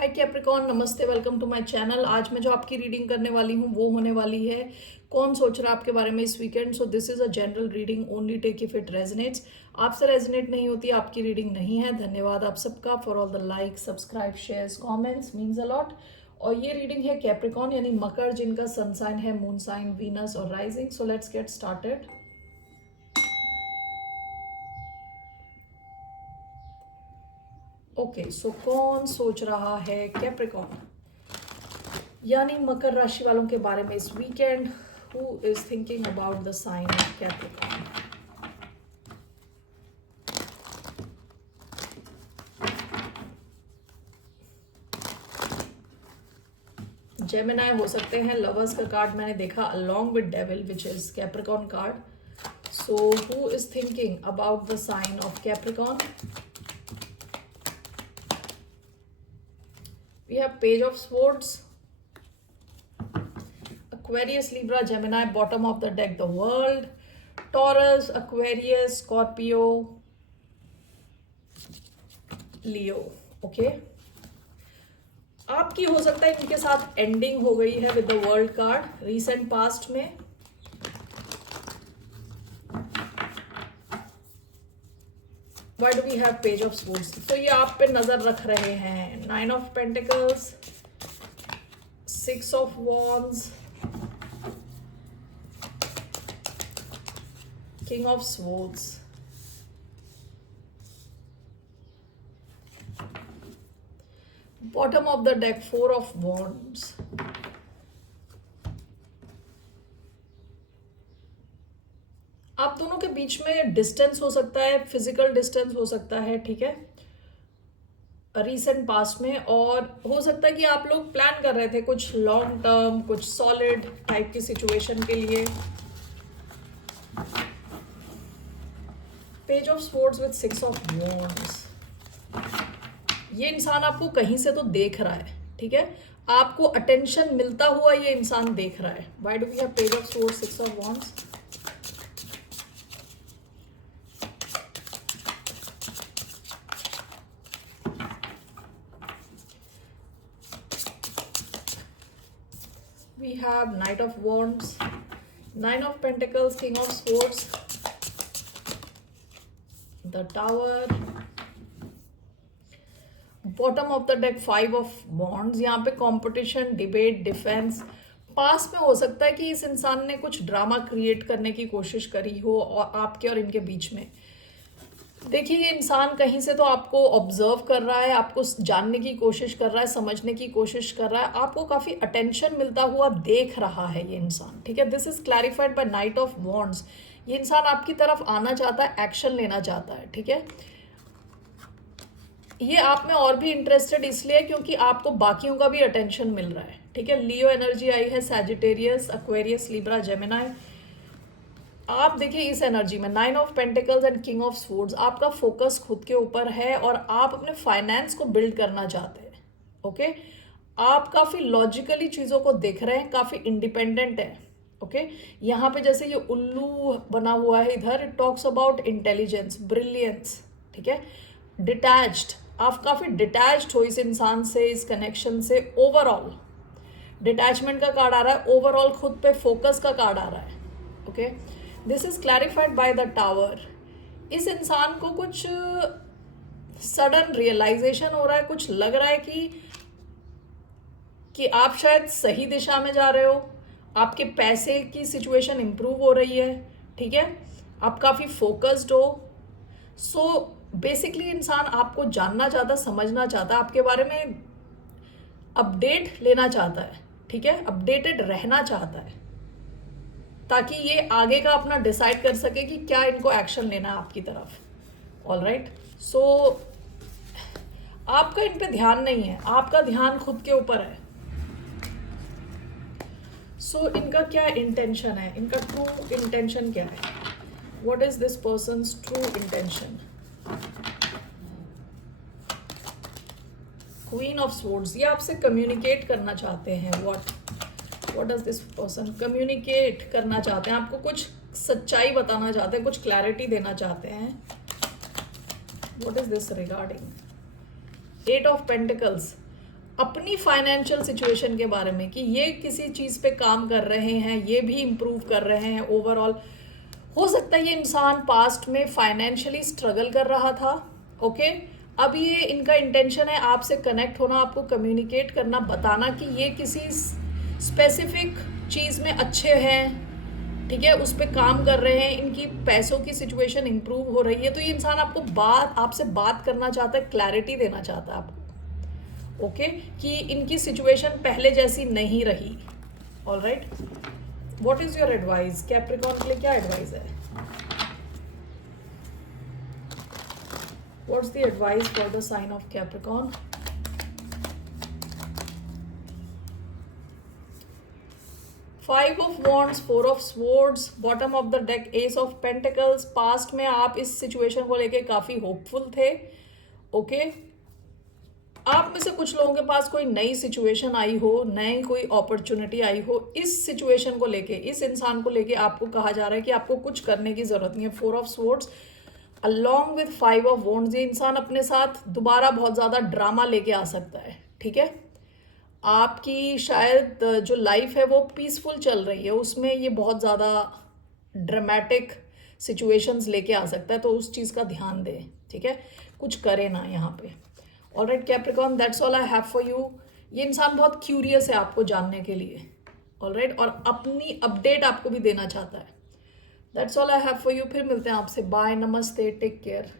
हाय Capricorn, नमस्ते, welcome to my channel. आज मैं जो आपकी रीडिंग करने वाली हूँ वो होने वाली है कौन सोच रहा है आपके बारे में इस weekend. So this is a general reading, only take if it resonates. आपसे रेजनेट नहीं होती आपकी रीडिंग नहीं है। धन्यवाद आप सबका for all the like, subscribe, shares, comments, means a lot. और ये रीडिंग है कैप्रिकॉन यानी मकर, जिनका सन साइन है मून साइन, वीनस और rising. So let's get started. Okay, so कौन सोच रहा है कैप्रिकॉन यानी मकर राशि वालों के बारे में इस weekend? Who is thinking about the sign of Capricorn? Gemini हो सकते हैं। लवर्स का कार्ड मैंने देखा along with devil which is Capricorn card. So who is thinking about the sign of Capricorn? We have page of swords, Aquarius, Libra, Gemini, bottom of the deck, the World, Taurus, Aquarius, Scorpio, Leo. Okay. आपकी हो सकता है इनके साथ ending हो गई है with the world card recent past में। Why do we have Page of Swords? तो ये आप पे नजर रख रहे हैं। 9 of Pentacles, 6 of Wands, King of Swords, bottom of the deck, 4 of Wands. आप दोनों के बीच में डिस्टेंस हो सकता है, फिजिकल डिस्टेंस हो सकता है, ठीक है, रीसेंट पास्ट में। और हो सकता है कि आप लोग प्लान कर रहे थे कुछ लॉन्ग टर्म, कुछ सॉलिड टाइप की सिचुएशन के लिए। Page of swords with 6 of wands. ये इंसान आपको कहीं से तो देख रहा है, ठीक है, आपको अटेंशन मिलता हुआ ये इंसान देख रहा है। Why do we have page of swords, 6 of wands? We have Knight of Wands, 9 of Pentacles, King of Swords, the Tower, bottom of the deck, 5 of Wands। यहाँ पे कंपटीशन, डिबेट, डिफेंस। पास में हो सकता है कि इस इंसान ने कुछ ड्रामा क्रिएट करने की कोशिश करी हो और आपके और इनके बीच में। देखिए, ये इंसान कहीं से तो आपको ऑब्जर्व कर रहा है, आपको जानने की कोशिश कर रहा है, समझने की कोशिश कर रहा है, आपको काफ़ी अटेंशन मिलता हुआ देख रहा है ये इंसान, ठीक है। This is clarified by knight of wands. ये इंसान आपकी तरफ आना चाहता है, एक्शन लेना चाहता है, ठीक है। ये आप में और भी इंटरेस्टेड इसलिए क्योंकि आपको बाकियों का भी अटेंशन मिल रहा है, ठीक है। लियो एनर्जी आई है, सैजिटेरियस, एक्वेरियस, लिब्रा, जेमिनाई। आप देखिए इस एनर्जी में 9 of pentacles and king of swords, आपका फोकस खुद के ऊपर है और आप अपने फाइनेंस को बिल्ड करना चाहते हैं, ओके। आप काफ़ी लॉजिकली चीज़ों को देख रहे हैं, काफ़ी इंडिपेंडेंट है, ओके। यहाँ पे जैसे ये उल्लू बना हुआ है इधर, it talks about intelligence, brilliance, ठीक है। डिटैच्ड, आप काफ़ी डिटैच्ड हो इस इंसान से, इस कनेक्शन से। ओवरऑल डिटैचमेंट का कार्ड आ रहा है, ओवरऑल खुद पे फोकस का कार्ड आ रहा है, okay. This is clarified by the tower. इस इंसान को कुछ सडन रियलाइजेशन हो रहा है, कुछ लग रहा है कि आप शायद सही दिशा में जा रहे हो, आपके पैसे की सिचुएशन इंप्रूव हो रही है, ठीक है, आप काफ़ी फोकस्ड हो। सो बेसिकली इंसान आपको जानना चाहता, समझना चाहता, आपके बारे में अपडेट लेना चाहता है, ठीक है, अपडेटेड रहना चाहता है, ताकि ये आगे का अपना डिसाइड कर सके कि क्या इनको एक्शन लेना है आपकी तरफ। ऑल राइट, सो आपका इन पे ध्यान नहीं है, आपका ध्यान खुद के ऊपर है। सो इनका क्या इंटेंशन है, इनका ट्रू इंटेंशन क्या है? What is this persons true intention? Queen of swords, ये आपसे कम्युनिकेट करना चाहते हैं। What does this person communicate करना चाहते हैं? आपको कुछ सच्चाई बताना चाहते हैं, कुछ क्लैरिटी देना चाहते हैं। What is this regarding? 8 of pentacles, अपनी फाइनेंशियल सिचुएशन के बारे में कि ये किसी चीज़ पे काम कर रहे हैं, ये भी इम्प्रूव कर रहे हैं ओवरऑल। हो सकता है ये इंसान पास्ट में फाइनेंशियली स्ट्रगल कर रहा था, ओके। अब ये इनका इंटेंशन है आपसे कनेक्ट होना, आपको कम्युनिकेट करना, बताना कि ये किसी स्पेसिफिक चीज़ में अच्छे हैं, ठीक है, उस पर काम कर रहे हैं, इनकी पैसों की सिचुएशन इंप्रूव हो रही है। तो ये इंसान आपसे बात करना चाहता है, क्लैरिटी देना चाहता है आपको, ओके, कि इनकी सिचुएशन पहले जैसी नहीं रही। Alright, what is your advice? Capricorn के लिए क्या एडवाइस है? What's the advice for the sign of Capricorn? Five of wands, four of swords, bottom of the deck ace of pentacles. Past में आप इस सिचुएशन को लेके काफी होपफुल थे, ओके। आप में से कुछ लोगों के पास कोई नई सिचुएशन आई हो, नई कोई अपॉर्चुनिटी आई हो, इस सिचुएशन को लेके, इस इंसान को लेके आपको कहा जा रहा है कि आपको कुछ करने की जरूरत नहीं है। Four of swords along with five of wands, ये इंसान अपने साथ दोबारा बहुत ज्यादा ड्रामा लेके आ सकता है, ठीक है। आपकी शायद जो लाइफ है वो पीसफुल चल रही है, उसमें ये बहुत ज़्यादा ड्रामेटिक सिचुएशंस लेके आ सकता है, तो उस चीज़ का ध्यान दें, ठीक है, कुछ करे ना यहाँ पे। Alright Capricorn, that's all I have for you. ये इंसान बहुत क्यूरियस है आपको जानने के लिए, ऑलराइट, और अपनी अपडेट आपको भी देना चाहता है। That's all I have for you. फिर मिलते हैं आपसे, बाय, नमस्ते, टेक केयर।